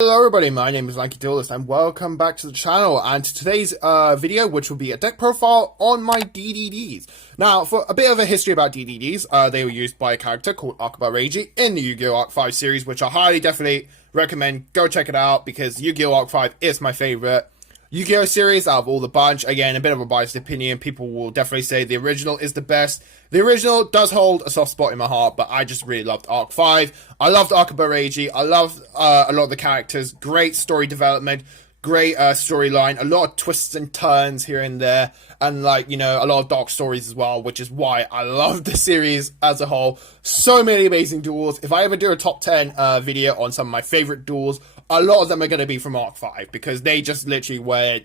Hello everybody, my name is Lanky Duelist and welcome back to the channel, and today's video, which will be a deck profile on my DDDs. Now, for a bit of a history about DDDs, they were used by a character called Akaba Reiji in the Yu-Gi-Oh! Arc 5 series, which I highly definitely recommend. Go check it out, because Yu-Gi-Oh! Arc 5 is my favorite Yu-Gi-Oh! Series out of all the bunch. Again, a bit of a biased opinion. People will definitely say the original is the best. The original does hold a soft spot in my heart, but I just really loved Arc 5. I loved Akaba Reiji. I loved a lot of the characters. Great story development. Great storyline. A lot of twists and turns here and there. And, like, you know, a lot of dark stories as well, which is why I love the series as a whole. So many amazing duels. If I ever do a top 10 video on some of my favorite duels, a lot of them are going to be from Arc 5, because they just literally went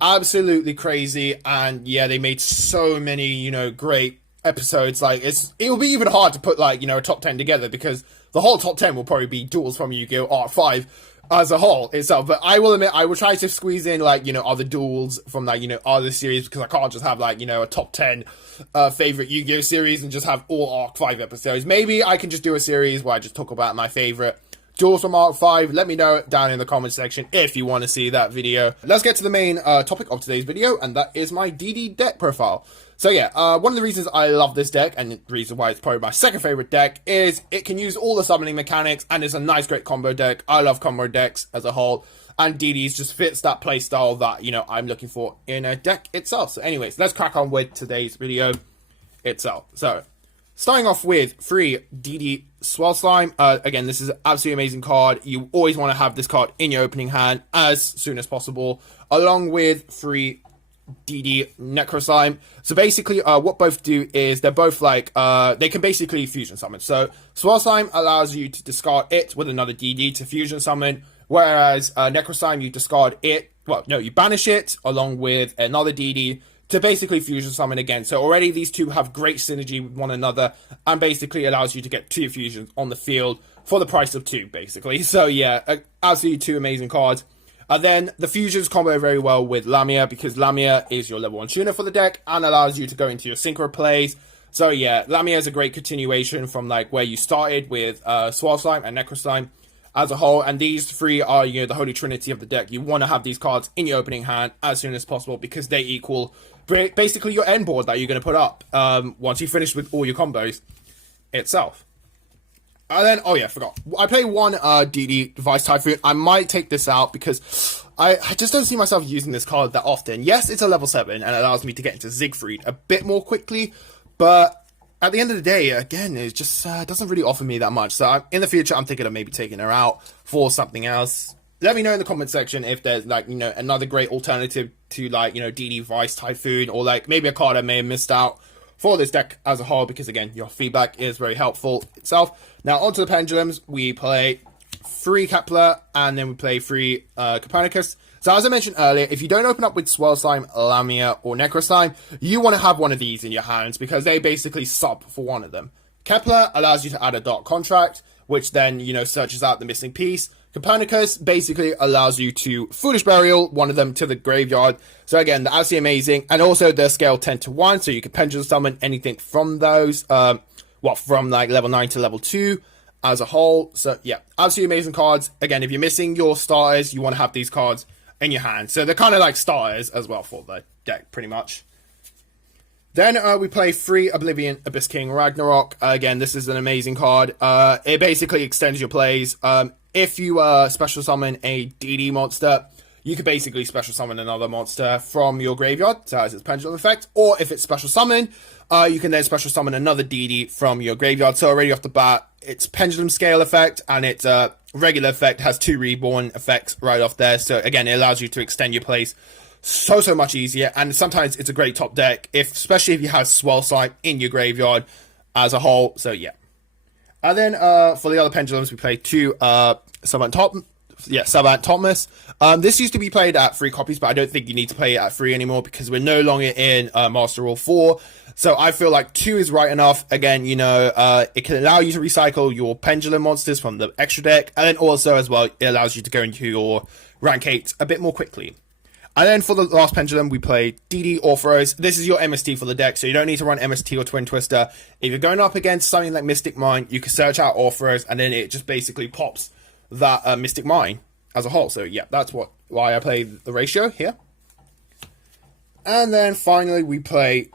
absolutely crazy. And yeah, they made so many, you know, great episodes. Like, it'll be even hard to put, like, you know, a top 10 together, because the whole top 10 will probably be duels from Yu-Gi-Oh! Arc 5 as a whole itself. But I will admit, I will try to squeeze in, like, you know, other duels from, like, you know, other series, because I can't just have, like, you know, a top 10 favorite Yu-Gi-Oh! Series and just have all Arc 5 episodes. Maybe I can just do a series where I just talk about my favorite duels from Arc 5. Let me know down in the comment section if you want to see that video. Let's get to the main topic of today's video, and that is my DD deck profile. So yeah, one of the reasons I love this deck, and the reason why it's probably my second favorite deck, is it can use all the summoning mechanics, and it's a nice, great combo deck. I love combo decks as a whole, and DDs just fits that playstyle that, you know, I'm looking for in a deck itself. So anyways, let's crack on with today's video itself. So, starting off with 3 DD Swell Slime. Again, this is an absolutely amazing card. You always want to have this card in your opening hand as soon as possible, along with 3 DD Necro Slime. So basically, what both do is they're both like, they can basically fusion summon. So Swell Slime allows you to discard it with another DD to fusion summon, whereas Necro Slime, you discard it, well, no, you banish it along with another DD to basically fusion summon again. So already these two have great synergy with one another, and basically allows you to get 2 fusions on the field for the price of 2, basically. So yeah, absolutely 2 amazing cards. Then the fusions combo very well with Lamia, because Lamia is your level 1 tuner for the deck and allows you to go into your synchro plays. So yeah, Lamia is a great continuation from, like, where you started with Swirl Slime and Necro Slime as a whole, and these 3 are, you know, the holy trinity of the deck. You want to have these cards in your opening hand as soon as possible, because they equal basically your end board that you're going to put up once you finish with all your combos itself. And then, oh yeah, forgot. I play 1 DD Device Typhoon. I might take this out because I just don't see myself using this card that often. Yes, it's a level 7 and it allows me to get into Siegfried a bit more quickly, but at the end of the day, again, it just doesn't really offer me that much. So in the future, I'm thinking of maybe taking her out for something else. Let me know in the comment section if there's, like, you know, another great alternative to, like, you know, DD Vice Typhoon, or, like, maybe a card I may have missed out for this deck as a whole, because again, your feedback is very helpful itself. Now, onto the Pendulums. We play 3 Kepler, and then we play 3 Copernicus. So as I mentioned earlier, if you don't open up with Swirl Slime, Lamia, or Necro Slime, you want to have one of these in your hands, because they basically sub for one of them. Kepler allows you to add a Dark Contract, which then, you know, searches out the missing piece. Copernicus basically allows you to Foolish Burial one of them to the graveyard. So again, they're absolutely amazing. And also they're scale 10 to 1, so you can Pendulum summon anything from those. From like level 9 to level 2 as a whole. So yeah, absolutely amazing cards. Again, if you're missing your starters, you want to have these cards in your hand. So they're kind of like starters as well for the deck, pretty much. Then we play 3 Oblivion Abyss King Ragnarok. Again, this is an amazing card. It basically extends your plays. If you special summon a DD monster, you could basically special summon another monster from your graveyard, so it has its Pendulum effect. Or if it's special summon, you can then special summon another DD from your graveyard. So already off the bat, its Pendulum scale effect and its regular effect has 2 reborn effects right off there. So again, it allows you to extend your plays so much easier, and sometimes it's a great top deck, especially if you have Swell Slime in your graveyard as a whole. So yeah. And then for the other Pendulums, we play 2 Savant Thomas. This used to be played at 3 copies, but I don't think you need to play it at 3 anymore, because we're no longer in Master Rule 4. So I feel like 2 is right enough. Again, you know, it can allow you to recycle your Pendulum monsters from the extra deck, and then also as well, it allows you to go into your rank 8 a bit more quickly. And then for the last Pendulum, we play DD Orpheus. This is your MST for the deck, so you don't need to run MST or Twin Twister. If you're going up against something like Mystic Mine, you can search out Orpheus, and then it just basically pops that Mystic Mine as a whole. So yeah, that's why I play the ratio here. And then finally we play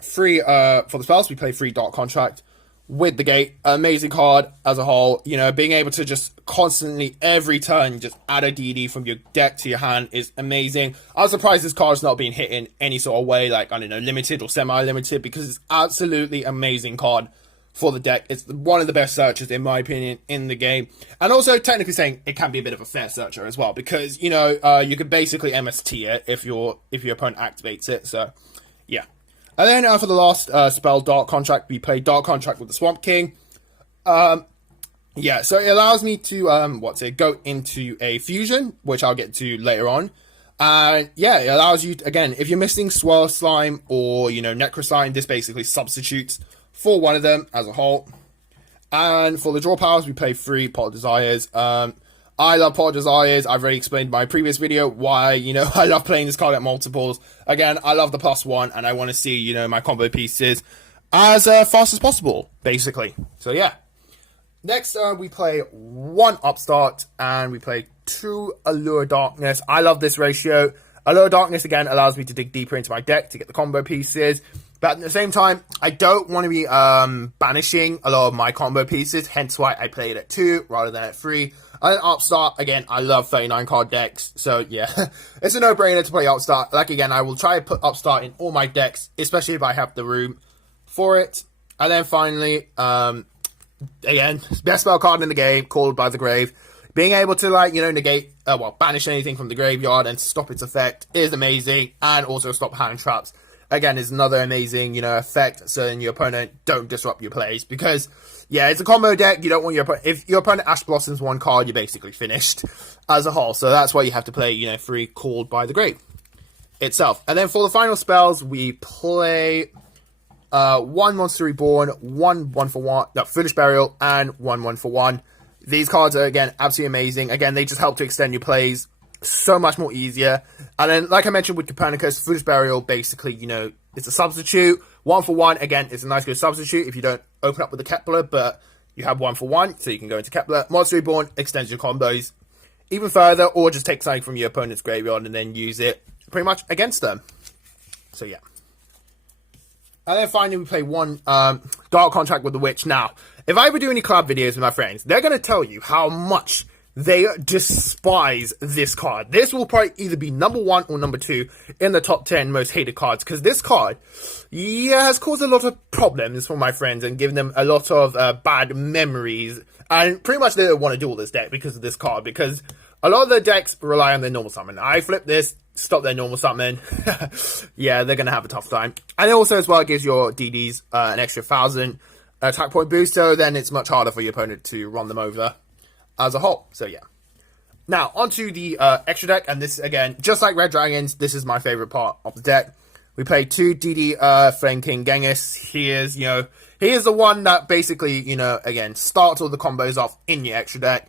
3 for the spells. We play 3 Dark Contract with the Gate. Amazing card as a whole. You know, being able to just constantly every turn just add a DD from your deck to your hand is amazing. I'm surprised this card's not being hit in any sort of way, like, I don't know, limited or semi-limited, because it's absolutely amazing card for the deck. It's one of the best searchers, in my opinion, in the game. And also, technically saying, it can be a bit of a fair searcher as well, because, you know, you could basically MST it if your opponent activates it. So yeah. And then for the last spell, Dark Contract, we play Dark Contract with the Swamp King. Yeah, so it allows me to, go into a fusion, which I'll get to later on. And yeah, it allows you, again, if you're missing Swirl Slime or, you know, Necro Slime, this basically substitutes for one of them as a whole. And for the draw powers, we play 3 Pot of Desires. I love Pot of Desires. I've already explained in my previous video why, you know, I love playing this card at multiples. Again, I love the +1, and I want to see, you know, my combo pieces as fast as possible, basically. So yeah. Next, we play 1 Upstart, and we play 2 Allure Darkness. I love this ratio. Allure Darkness, again, allows me to dig deeper into my deck to get the combo pieces. But at the same time, I don't want to be banishing a lot of my combo pieces, hence why I play it at 2 rather than at 3. And Upstart, again, I love 39 card decks, so yeah, it's a no-brainer to play Upstart. Like, again, I will try to put Upstart in all my decks, especially if I have the room for it. And then finally, again, best spell card in the game, Called by the Grave. Being able to, like, you know, negate, banish anything from the graveyard and stop its effect is amazing, and also stop hand traps. Again, is another amazing, you know, effect, so your opponent don't disrupt your plays, because, yeah, it's a combo deck. You don't want your opponent, if your opponent Ash Blossoms 1 card, you're basically finished as a whole. So that's why you have to play, you know, 3 Called by the Grave itself. And then for the final spells, we play 1 Monster Reborn, 1 1-for-1, no, Foolish Burial, and 1 1-for-1. These cards are, again, absolutely amazing. Again, they just help to extend your plays so much more easier. And then, like I mentioned with Copernicus, Foolish Burial, basically, you know, it's a substitute. 1-for-1, again, it's a nice good substitute if you don't open up with the Kepler, but you have 1-for-1, so you can go into Kepler. Monster Reborn extends your combos even further, or just take something from your opponent's graveyard and then use it pretty much against them. So yeah. And then finally we play 1 Dark Contract with the Witch. Now, if I ever do any collab videos with my friends, they're going to tell you how much they despise this card. This will probably either be number 1 or number 2 in the top 10 most hated cards, because this card, yeah, has caused a lot of problems for my friends and given them a lot of bad memories. And pretty much they don't want to duel this deck because of this card, because a lot of their decks rely on their normal summon. I flip this, stop their normal summon. Yeah, they're going to have a tough time. And it also as well gives your DDs an extra 1,000 attack point boost, so then it's much harder for your opponent to run them over as a whole. So yeah. Now, onto the extra deck, and this, again, just like Red Dragons, this is my favorite part of the deck. We play 2 DD Flame King Genghis. He is the one that basically, you know, again, starts all the combos off in your extra deck.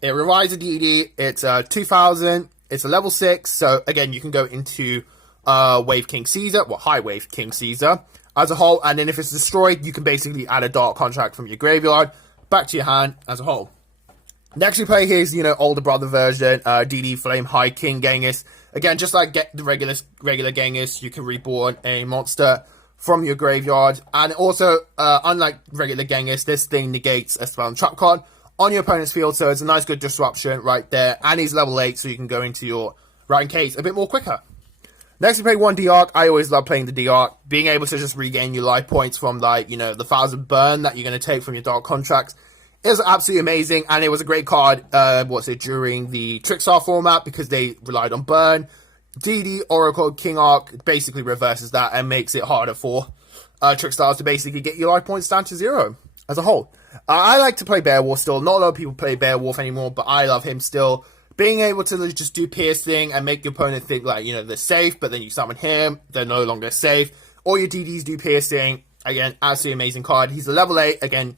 It revives a DD, it's 2,000, it's a level 6, so again, you can go into Wave King Caesar, High Wave King Caesar as a whole, and then if it's destroyed, you can basically add a Dark Contract from your graveyard back to your hand as a whole. Next we play his, you know, older brother version, DD Flame High King Genghis. Again, just like get the regular Genghis, you can reborn a monster from your graveyard. And also, unlike regular Genghis, this thing negates a spell and trap card on your opponent's field, so it's a nice good disruption right there. And he's level 8, so you can go into your Routing Case a bit more quicker. Next we play 1 D-Arc. I always love playing the D-Arc. Being able to just regain your life points from, like, you know, the 1,000 burn that you're going to take from your Dark Contracts is absolutely amazing, and it was a great card, during the Trickstar format, because they relied on burn. DD Oracle King Arc basically reverses that and makes it harder for Trickstars to basically get your life points down to 0 as a whole. I like to play Beowulf still. Not a lot of people play Beowulf anymore, but I love him still. Being able to just do piercing and make your opponent think, like, you know, they're safe, but then you summon him, they're no longer safe. All your DDs do piercing. Again, absolutely amazing card. He's a level 8, again,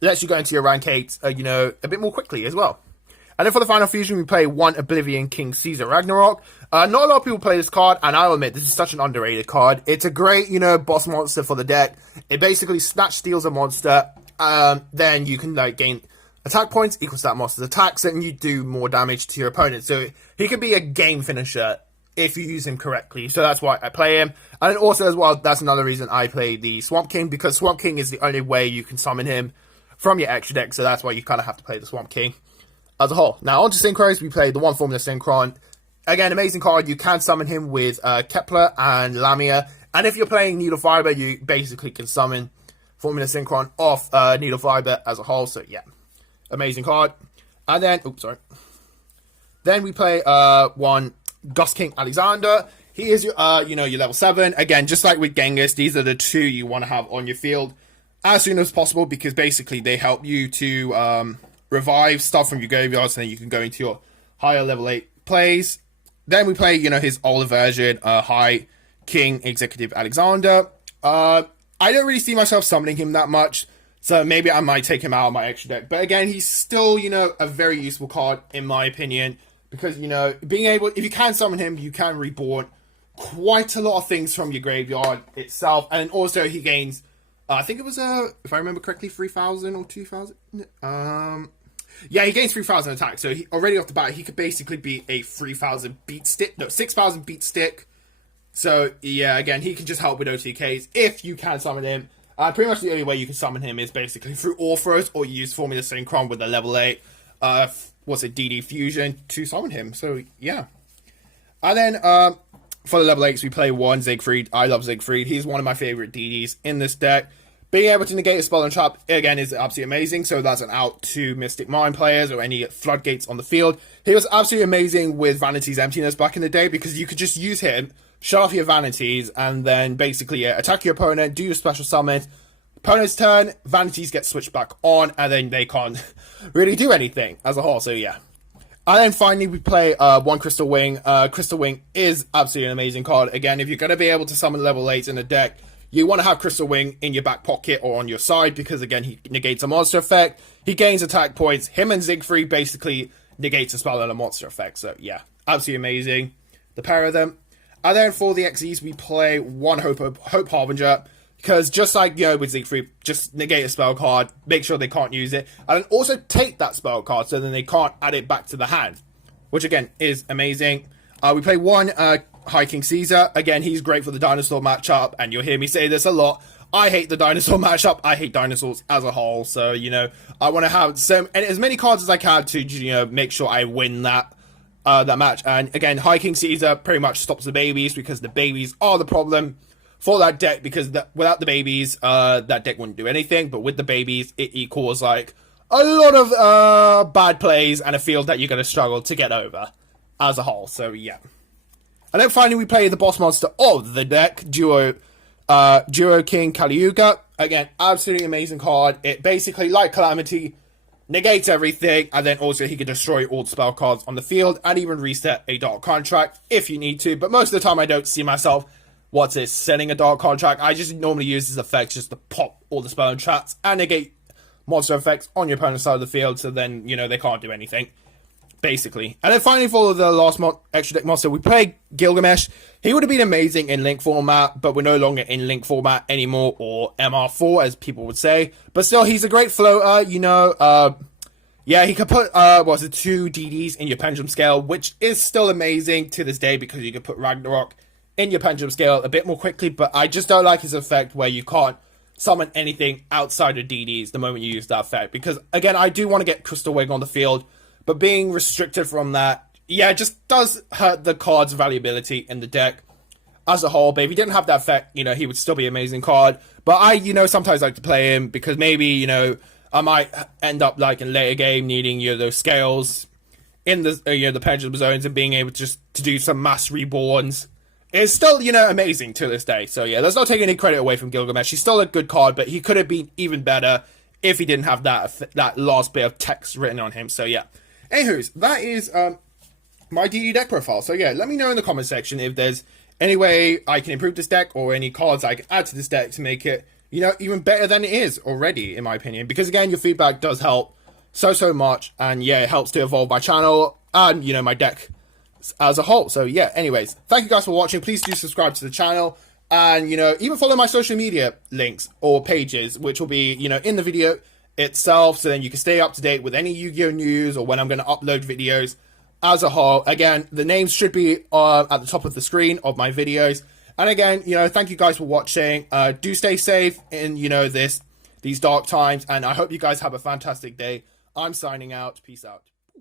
lets you go into your rank 8, you know, a bit more quickly as well. And then for the final fusion, we play 1 Oblivion King Caesar Ragnarok. Not a lot of people play this card, and I'll admit, this is such an underrated card. It's a great, you know, boss monster for the deck. It basically snatch steals a monster, then you can, like, gain attack points equals that monster's attacks, and you do more damage to your opponent. So he could be a game finisher if you use him correctly. So that's why I play him. And then also as well, that's another reason I play the Swamp King, because Swamp King is the only way you can summon him from your extra deck. So that's why you kind of have to play the Swamp King as a whole. Now on to Synchros, we play the One Formula Synchron. Again, amazing card. You can summon him with Kepler and Lamia. And if you're playing Needle Fiber, you basically can summon Formula Synchron off Needle Fiber as a whole. So yeah, amazing card. And then, oops, sorry. Then we play one Ghost King Alexander. He is your, your level 7. Again, just like with Genghis, these are the two you want to have on your field as soon as possible, because basically they help you to revive stuff from your graveyard, so then you can go into your higher level 8 plays. Then we play, his older version, High King Executive Alexander. I don't really see myself summoning him that much, so maybe I might take him out of my extra deck. But again, he's still, a very useful card, in my opinion, because, being able, if you can summon him, you can reborn quite a lot of things from your graveyard itself. And also he gains, I think it was, if I remember correctly, 3,000 or 2,000. Yeah, he gains 3,000 attack. So he, already off the bat, he could basically be a 3,000 beat stick. No, 6,000 beat stick. So, yeah, again, he can just help with OTKs if you can summon him. Pretty much the only way you can summon him is basically through Orthros, or you use Formula Synchron with a level 8, DD Fusion to summon him. So, yeah. And then, for the level 8s, we play one Siegfried. I love Siegfried. He's one of my favorite DDs in this deck. Being able to negate a spell and trap, again, is absolutely amazing. So that's an out to Mystic Mine players or any floodgates on the field. He was absolutely amazing with Vanity's Emptiness back in the day, because you could just use him, shut off your Vanities, and then basically attack your opponent, do your special summon. Opponent's turn, Vanities get switched back on, and then they can't really do anything as a whole. So yeah. And then finally we play one Crystal Wing. Crystal Wing is absolutely an amazing card. Again, if you're going to be able to summon level 8s in a deck, you want to have Crystal Wing in your back pocket or on your side, because again, he negates a monster effect, he gains attack points, him and Siegfried basically negates a spell and a monster effect. So yeah, absolutely amazing, the pair of them. And then for the XEs, we play one Hope Harbinger, because just like, with Siegfried, just negate a spell card, make sure they can't use it, and then also take that spell card so then they can't add it back to the hand, which again is amazing. We play one High King Caesar. Again, he's great for the dinosaur matchup, and you'll hear me say this a lot. I hate the dinosaur matchup. I hate dinosaurs as a whole. So, I want to have as many cards as I can to, make sure I win that match. And again, High King Caesar pretty much stops the babies, because the babies are the problem for that deck, because without the babies, that deck wouldn't do anything. But with the babies, it equals like a lot of bad plays and a field that you're going to struggle to get over as a whole. So, yeah. And then finally, we play the boss monster of the deck, Duo King Kaliuga. Again, absolutely amazing card. It basically, like Calamity, negates everything, and then also he can destroy all the spell cards on the field, and even reset a Dark Contract if you need to. But most of the time, I don't see myself, setting a Dark Contract. I just normally use his effects just to pop all the spell and traps, and negate monster effects on your opponent's side of the field, so then, they can't do anything, basically. And then finally, for the last extra deck monster, we play Gilgamesh. He would have been amazing in Link format, but we're no longer in Link format anymore, or MR4, as people would say. But still, he's a great floater, yeah, he could put, 2 DDs in your Pendulum Scale, which is still amazing to this day, because you could put Ragnarok in your Pendulum Scale a bit more quickly, but I just don't like his effect where you can't summon anything outside of DDs the moment you use that effect. Because, again, I do want to get Crystal Wing on the field, but being restricted from that, yeah, it just does hurt the card's valuability in the deck as a whole. But if he didn't have that effect, he would still be an amazing card. But I, sometimes like to play him, because maybe, I might end up, like, in later game needing, those scales in the, the pendulum zones, and being able to do some mass reborns. It's still, amazing to this day. So, yeah, let's not take any credit away from Gilgamesh. He's still a good card, but he could have been even better if he didn't have that last bit of text written on him. So, yeah. Anywho's, that is my DD deck profile. So yeah, let me know in the comment section if there's any way I can improve this deck, or any cards I can add to this deck to make it, even better than it is already, in my opinion. Because again, your feedback does help so much, and yeah, it helps to evolve my channel and, my deck as a whole. So yeah, anyways, thank you guys for watching. Please do subscribe to the channel, and, even follow my social media links or pages, which will be, in the video itself, so then you can stay up to date with any Yu-Gi-Oh news or when I'm going to upload videos as a whole. Again, the names should be at the top of the screen of my videos. And again, thank you guys for watching. Do stay safe in, these dark times, and I hope you guys have a fantastic day. I'm signing out. Peace out.